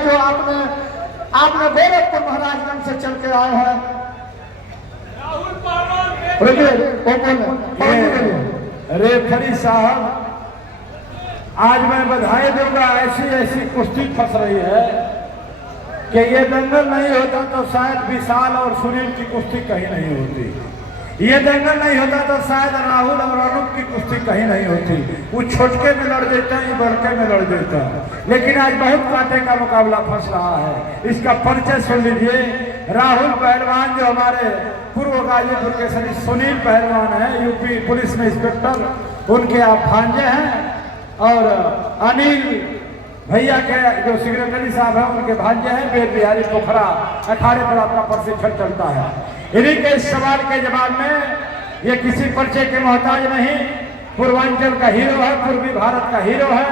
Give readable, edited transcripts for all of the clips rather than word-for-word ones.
जो आपने गोरखपुर महाराजगंज से चल के आए हैं। रेफरी साहब, आज मैं बधाई दूंगा, ऐसी ऐसी कुश्ती फंस रही है कि ये दंगल नहीं होता तो शायद विशाल और सुनील की कुश्ती कहीं नहीं होती। ये दंगल नहीं होता तो शायद राहुल और अनूप की कुश्ती कहीं नहीं होती। वो छोटके में लड़ देता है, बड़के में लड़ देता है। लेकिन आज बहुत कांटे का मुकाबला फंस रहा है। इसका परिचय सुन लीजिए। राहुल पहलवान जो हमारे पूर्व गाजीपुर के सभी सुनील पहलवान है, यूपी पुलिस में इंस्पेक्टर, उनके आप भांजे हैं। और अनिल भैया के जो सेक्रेटरी साहब हैं उनके भांजे हैं। वेद बिहारी पोखरा अखाड़े पर आपका प्रशिक्षण चलता है। इन्हीं के इस सवाल के जवाब में ये किसी परिचय के मोहताज नहीं, पूर्वांचल का हीरो है, पूर्वी भारत का हीरो है।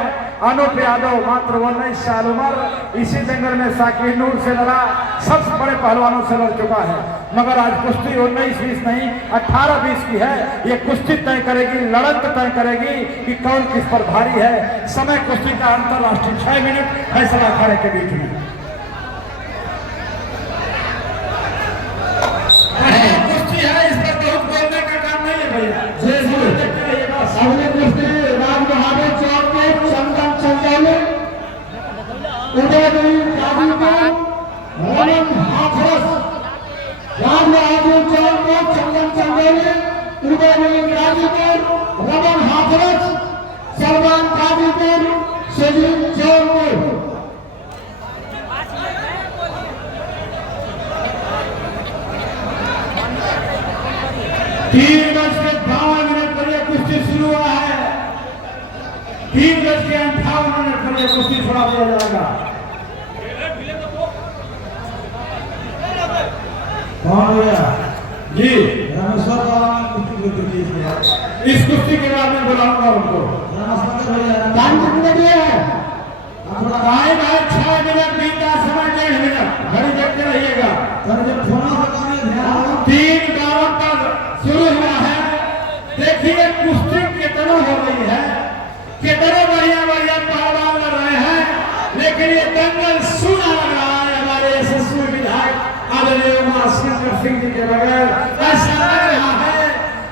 अनूप यादव मात्र 19 साल उम्र, इसी दंगल में साकिर नूर से लड़ा, सबसे बड़े पहलवानों से लड़ चुका है। मगर आज कुश्ती 19-20 नहीं 18-20 की है। ये कुश्ती तय करेगी, लड़त तय करेगी कि कौन किस पर भारी है। समय कुश्ती का अंतरराष्ट्रीय 6 मिनट फैसला अखाड़े के बीच में। कुश्ती है, इस पर बहुत बोलने का काम नहीं है भैया। अगले कुश्ती राज बहादुर चौक के चंदन चंचौली, उदयवीर गाजीपुर, रमन हाथरस। राज बहादुर चौक के चंदन चंचौली, उदयवीर गाजीपुर, रमन हाथरस, सलमान गाजीपुर, सुजीत जौनपुर। 3:52 पर यह कुश्ती शुरू हुआ है। 3:58 पर यह कुश्ती छोड़ा दिया जाएगा। कौन भैया जी? इस कुश्ती के बाद में बुलाऊंगा उनको। टाइम कितने दिए हैं? टाइम है 6 मिनट, बीता समय 1.5 मिनट। घड़ी देखते रहिएगा। 3 राउंड तक शुरू हुआ है। देखिए कुश्ती कितना हो रही है, कितने बढ़िया बढ़िया पहलवान लड़ रहे हैं। लेकिन ये दंगल सुना लग रहा है हमारे यशस्वी विधायक आदरणीय उमाशंकर सिंह जी के बगैर। ऐसा लग रहा है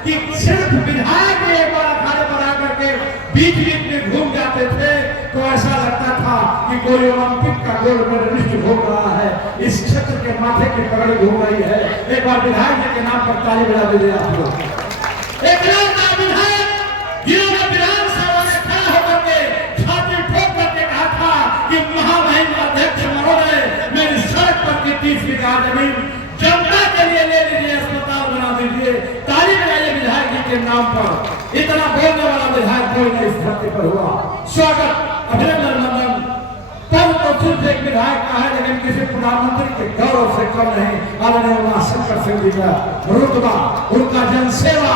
कि सिर्फ विधायक एक बार अखाड़े पर आकर के बीच बीच में घूम जाते थे तो ऐसा लगता था कि कोई ओलंपिक का गोल्ड मेडलिस्ट घूम रहा है। इस क्षेत्र के माथे की पगड़ी घूम रही है। एक बार विधायक जी के नाम पर ताली बजा दीजिए आप लोग। एक विधायक जिन्होंने विधानसभा में खड़ा होकर के छाती ठोक करके कहा था कि महामहिम अध्यक्ष महोदय, मेरी सड़क पर की 30 बीघा जमीन जनता के लिए ले लीजिए, अस्पताल बना दीजिए। ताली बजाइए विधायक जी के नाम पर। इतना बोलने वाला विधायक कोई नहीं इस धरती पर हुआ। स्वागत, अभिनंदन, नंदन। तब तो सिर्फ एक विधायक का है, लेकिन किसी प्रधानमंत्री के गौरव से कम नहीं। आदरणीय उमाशंकर सिंह जी का रुतबा, उनका जनसेवा,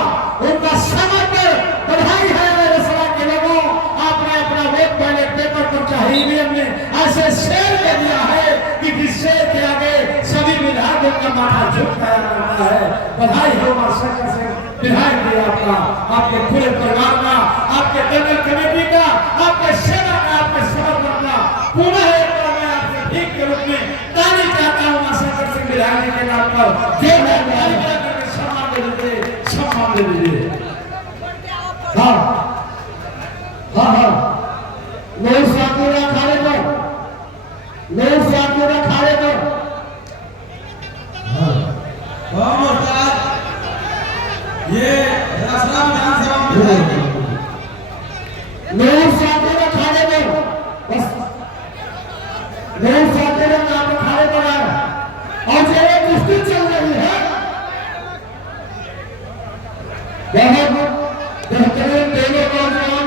उनका समर्पण, बधाई है मेरे सभा के लोगों। आपने अपना वोट पहले पेपर पर चाहे ईवीएम में ऐसे शेर दे दिया है कि जिस शेर के आगे सभी विधायकों का माथा झुकाया करता है। बधाई हो उमाशंकर सिंह विधायक जी आपका, आपके पूरे परिवार का, आपके दंगल कमेटी का, आपके सेवा का, आपके समर्पण का। पुनः एक बार मैं आपसे भीख के रूप में ताली चाहता हूँ उमाशंकर सिंह विधायक जी के नाम पर। जो है सम्मान दे दीजिए, सम्मान दे दीजिए। हाँ हाँ हाँ, लोग साथी खाने को, लोग साथी खाने को। ये रास्ता विधानसभा में लोग साथी खाने को, बस लोग साथी खाने को आए। और जो कुश्ती चल रही है बहुत बेहतरीन दोनों नौजवान।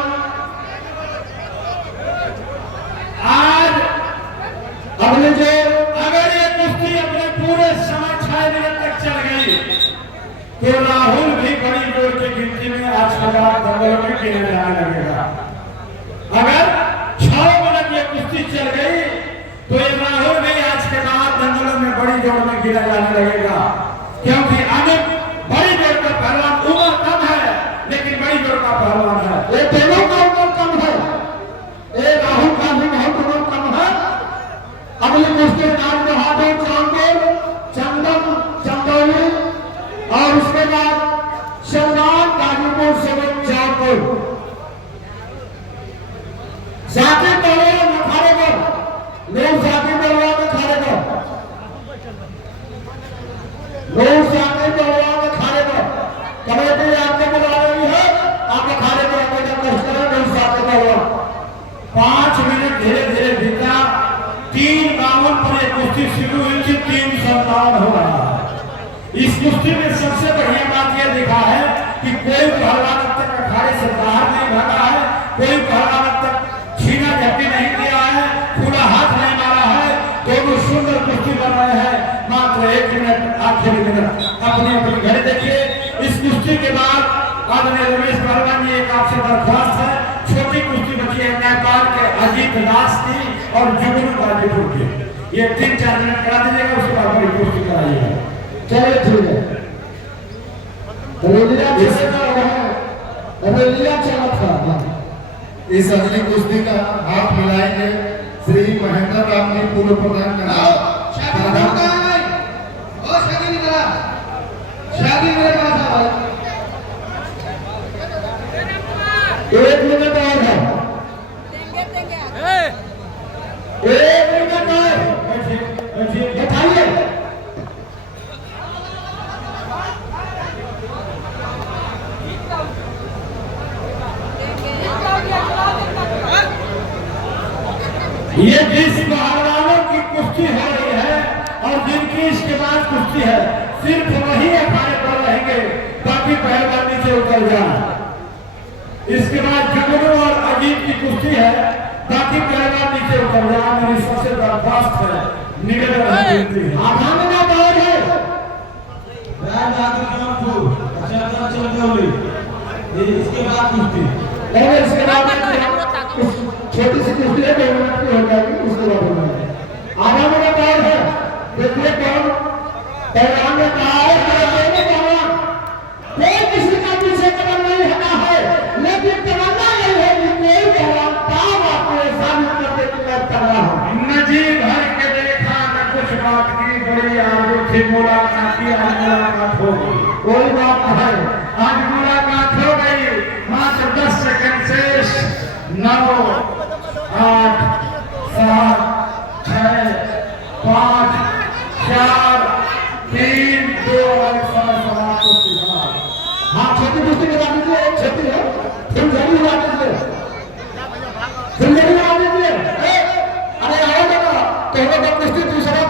आज अगले जो अगर ये कुश्ती अपने पूरे समय 6 मिनट तक चल गई तो राहुल भी बड़ी जोर की गिनती में आज के बाद दंगलों में गिने जाने लगेगा। अगर 6 मिनट ये कुश्ती चल गई तो ये राहुल भी आज के बाद दंगलों में बड़ी जोर में गिना जाने लगेगा। क्योंकि अनेक बड़ी जोर का पहलवान, उम्र कम है लेकिन बड़ी जोर का पहलवान है। ये दोनों का उम्र कम है, ये राहुल का भी बहुत उम्र कम है अगली कुश्ती नाम बहादुर चांदपुर चंदन चंदौली और उसके बाद सलमान गाजीपुर सेवन जौनपुर। साथी पहलवान में खड़े कर, लोग साथी पहलवान में खड़े कर, लोग साथी पहलवान में खड़े कर। कमेटी आपको बुला रही है, आप खड़े कर लोग साथी पहलवान। 5 मिनट धीरे धीरे बीता। 3:52 पर यह कुश्ती शुरू हुई थी, 3:57 हो रहा है। इस कुश्ती में सबसे बढ़िया बात यह दिखा है कि कोई पहलवान अब तक अखाड़े से बाहर नहीं भागा है, कोई पहलवान अब तक छीना झपटी नहीं किया है, खुला हाथ नहीं मारा है। दोनों सुंदर कुश्ती बन रहे हैं। मात्र 1 मिनट आखिरी मिनट अपनी अपनी घड़ी देखिए। इस कुश्ती के बाद आदरणीय रमेश पहलवान जी एक आपसे दरख्वास्त है, छोटी कुश्ती बची है नेपाल के अजीत दास की और जुगनू गाजीपुर की। ये 3-4 मिनट करा दीजिएगा, उसके बाद बड़ी कुश्ती कराइएगा। चलिए ठीक है। रेलिया चला था। इस अगली कुश्ती का हाथ मिलाएंगे श्री महेंद्र राम जी पूर्व प्रधान एक मिनट और है, एक मिनट और बताइए। ये जिस पहलवानों की कुश्ती हो रही है और जिनकी इसके बाद कुश्ती है, सिर्फ वही अखाड़े पर रहेंगे, बाकी पहलवान नीचे उतर जाए। इसके बाद जुगनू और अजीत की कुश्ती है, बाकी पहलवान नीचे उतर जाए। मेरी सबसे दरख्वास्त है, निवेदन है। आधान का दौर है। इसके बाद कुश्ती और इसके बाद छोटी सी कुश्ती है, 2 मिनट की हो जाएगी, उसके बाद होगा। आधा मिनट और है। देखिए कौन पहलवान ने कहा है कोई किसी का पीछे कदम नहीं हटा है, लेकिन तमन्ना यही है कि कोई पहलवान पाव आपको साबित करने की मैं कर रहा हूँ। नजीब भर के देखा न कुछ बात की, बड़ी आरज़ू थी मुलाकात की, आज मुलाकात हो गई। कोई बात नहीं, आज मुलाकात हो गई। मात्र 10 सेकंड शेष। 9, 8, 7, 6, 5, 4, 3, 2 और समय समाप्त होती है। हाँ छोटी कुश्ती बता दीजिए, छोटी है, फिर जरूर बता दीजिए, फिर जरूर बता दीजिए। अरे आओ बेटा, तो कुश्ती दूसरा